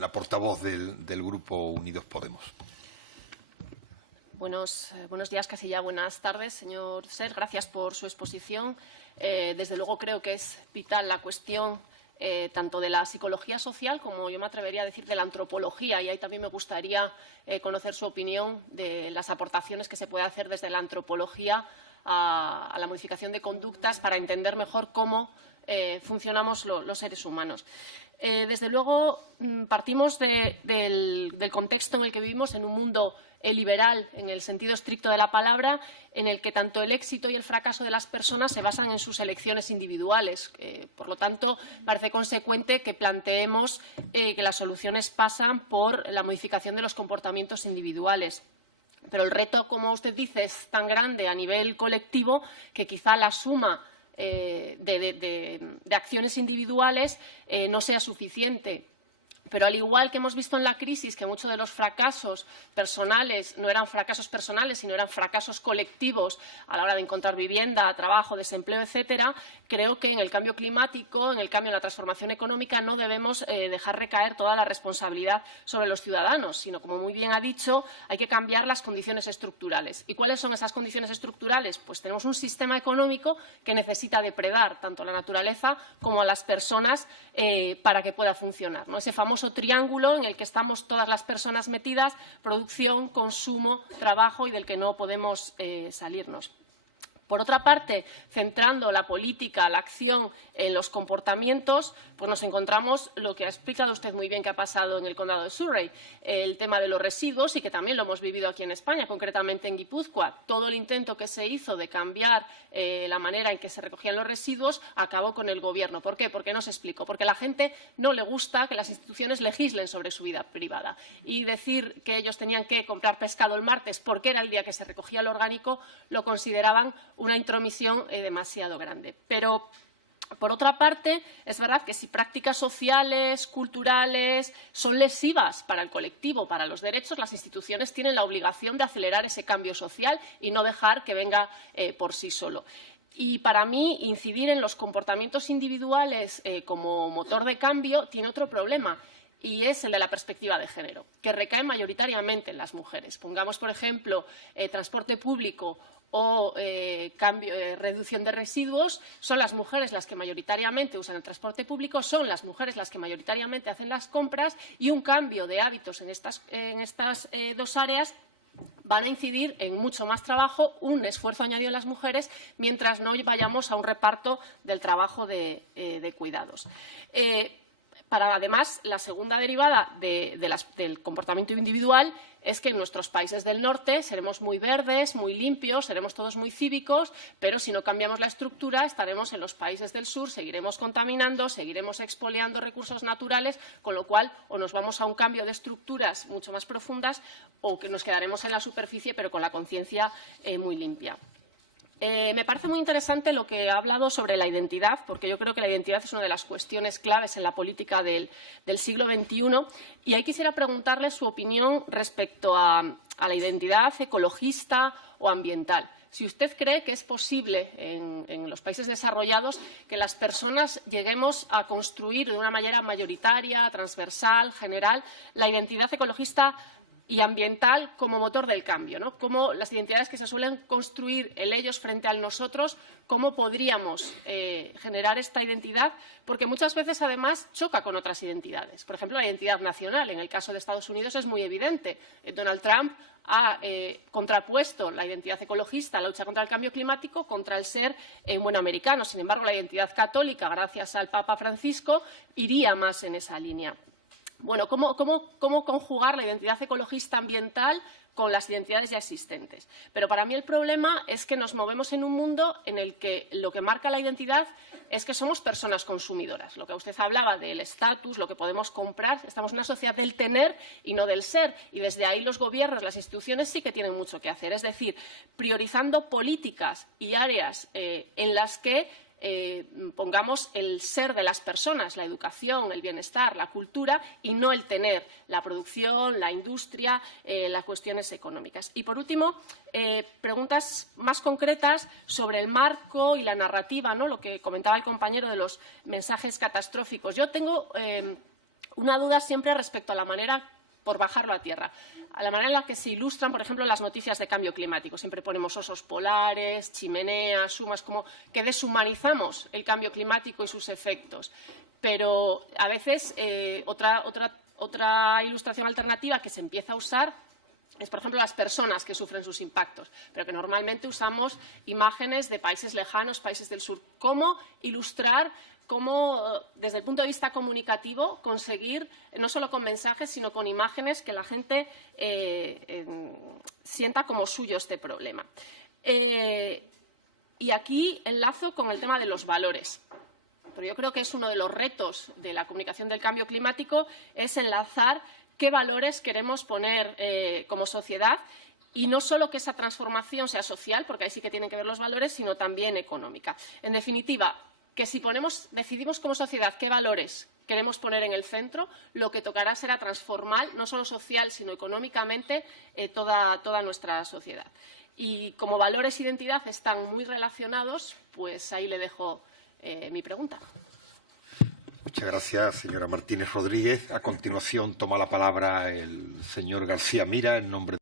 la portavoz del Grupo Unidos Podemos. Buenos días, casi ya buenas tardes, señor Ser. Gracias por su exposición. Desde luego creo que es vital la cuestión tanto de la psicología social como yo me atrevería a decir de la antropología, y ahí también me gustaría conocer su opinión de las aportaciones que se puede hacer desde la antropología a la modificación de conductas para entender mejor cómo funcionamos los seres humanos. Desde luego, partimos del contexto en el que vivimos, en un mundo liberal, en el sentido estricto de la palabra, en el que tanto el éxito y el fracaso de las personas se basan en sus elecciones individuales. Por lo tanto, parece consecuente que planteemos que las soluciones pasan por la modificación de los comportamientos individuales. Pero el reto, como usted dice, es tan grande a nivel colectivo que quizá la suma de acciones individuales no sea suficiente. Pero al igual que hemos visto en la crisis que muchos de los fracasos personales no eran fracasos personales, sino eran fracasos colectivos a la hora de encontrar vivienda, trabajo, desempleo, etcétera, creo que en el cambio climático, en el cambio en la transformación económica, no debemos dejar recaer toda la responsabilidad sobre los ciudadanos, sino, como muy bien ha dicho, hay que cambiar las condiciones estructurales. ¿Y cuáles son esas condiciones estructurales? Pues tenemos un sistema económico que necesita depredar tanto a la naturaleza como a las personas para que pueda funcionar, ¿no? Ese famoso triángulo en el que estamos todas las personas metidas: producción, consumo, trabajo, y del que no podemos salirnos. Por otra parte, centrando la política, la acción en los comportamientos, pues nos encontramos lo que ha explicado usted muy bien que ha pasado en el condado de Surrey, el tema de los residuos, y que también lo hemos vivido aquí en España, concretamente en Guipúzcoa. Todo el intento que se hizo de cambiar la manera en que se recogían los residuos acabó con el Gobierno. ¿Por qué? Porque no se explicó. Porque a la gente no le gusta que las instituciones legislen sobre su vida privada. Y decir que ellos tenían que comprar pescado el martes porque era el día que se recogía el orgánico, lo consideraban una intromisión demasiado grande. Pero, por otra parte, es verdad que si prácticas sociales, culturales, son lesivas para el colectivo, para los derechos, las instituciones tienen la obligación de acelerar ese cambio social y no dejar que venga por sí solo. Y para mí, incidir en los comportamientos individuales como motor de cambio tiene otro problema, y es el de la perspectiva de género, que recae mayoritariamente en las mujeres. Pongamos, por ejemplo, transporte público o reducción de residuos. Son las mujeres las que mayoritariamente usan el transporte público, son las mujeres las que mayoritariamente hacen las compras, y un cambio de hábitos en estas dos áreas van a incidir en mucho más trabajo, un esfuerzo añadido en las mujeres, mientras no vayamos a un reparto del trabajo de cuidados. Además, la segunda derivada del comportamiento individual es que en nuestros países del norte seremos muy verdes, muy limpios, seremos todos muy cívicos, pero si no cambiamos la estructura estaremos en los países del sur, seguiremos contaminando, seguiremos expoliando recursos naturales, con lo cual o nos vamos a un cambio de estructuras mucho más profundas o que nos quedaremos en la superficie pero con la conciencia muy limpia. Me parece muy interesante lo que ha hablado sobre la identidad, porque yo creo que la identidad es una de las cuestiones claves en la política del siglo XXI, y ahí quisiera preguntarle su opinión respecto a la identidad ecologista o ambiental. Si usted cree que es posible en los países desarrollados que las personas lleguemos a construir de una manera mayoritaria, transversal, general, la identidad ecologista y ambiental como motor del cambio, ¿no? Cómo las identidades que se suelen construir el ellos frente al nosotros, cómo podríamos generar esta identidad, porque muchas veces además choca con otras identidades. Por ejemplo, la identidad nacional. En el caso de Estados Unidos es muy evidente. Donald Trump ha contrapuesto la identidad ecologista, la lucha contra el cambio climático, contra el ser un buen americano. Sin embargo, la identidad católica, gracias al Papa Francisco, iría más en esa línea. Bueno, ¿cómo conjugar la identidad ecologista ambiental con las identidades ya existentes? Pero para mí el problema es que nos movemos en un mundo en el que lo que marca la identidad es que somos personas consumidoras. Lo que usted hablaba del estatus, lo que podemos comprar, estamos en una sociedad del tener y no del ser. Y desde ahí los gobiernos, las instituciones sí que tienen mucho que hacer. Es decir, priorizando políticas y áreas en las que pongamos el ser de las personas, la educación, el bienestar, la cultura, y no el tener, la producción, la industria, las cuestiones económicas. Y, por último, preguntas más concretas sobre el marco y la narrativa, ¿no? Lo que comentaba el compañero de los mensajes catastróficos. Yo tengo Una duda siempre respecto a la manera, por bajarlo a tierra, a la manera en la que se ilustran, por ejemplo, las noticias de cambio climático. Siempre ponemos osos polares, chimeneas, sumas, como que deshumanizamos el cambio climático y sus efectos. Pero a veces otra ilustración alternativa que se empieza a usar es, por ejemplo, las personas que sufren sus impactos, pero que normalmente usamos imágenes de países lejanos, países del sur. ¿Cómo ilustrar, cómo, desde el punto de vista comunicativo, conseguir, no solo con mensajes, sino con imágenes, que la gente sienta como suyo este problema? Y aquí enlazo con el tema de los valores. Pero yo creo que es uno de los retos de la comunicación del cambio climático, es enlazar qué valores queremos poner como sociedad, y no solo que esa transformación sea social, porque ahí sí que tienen que ver los valores, sino también económica. En definitiva, que si decidimos como sociedad qué valores queremos poner en el centro, lo que tocará será transformar, no solo social, sino económicamente, toda nuestra sociedad. Y como valores e identidad están muy relacionados, pues ahí le dejo mi pregunta. Muchas gracias, señora Martínez Rodríguez. A continuación toma la palabra el señor García Mira en nombre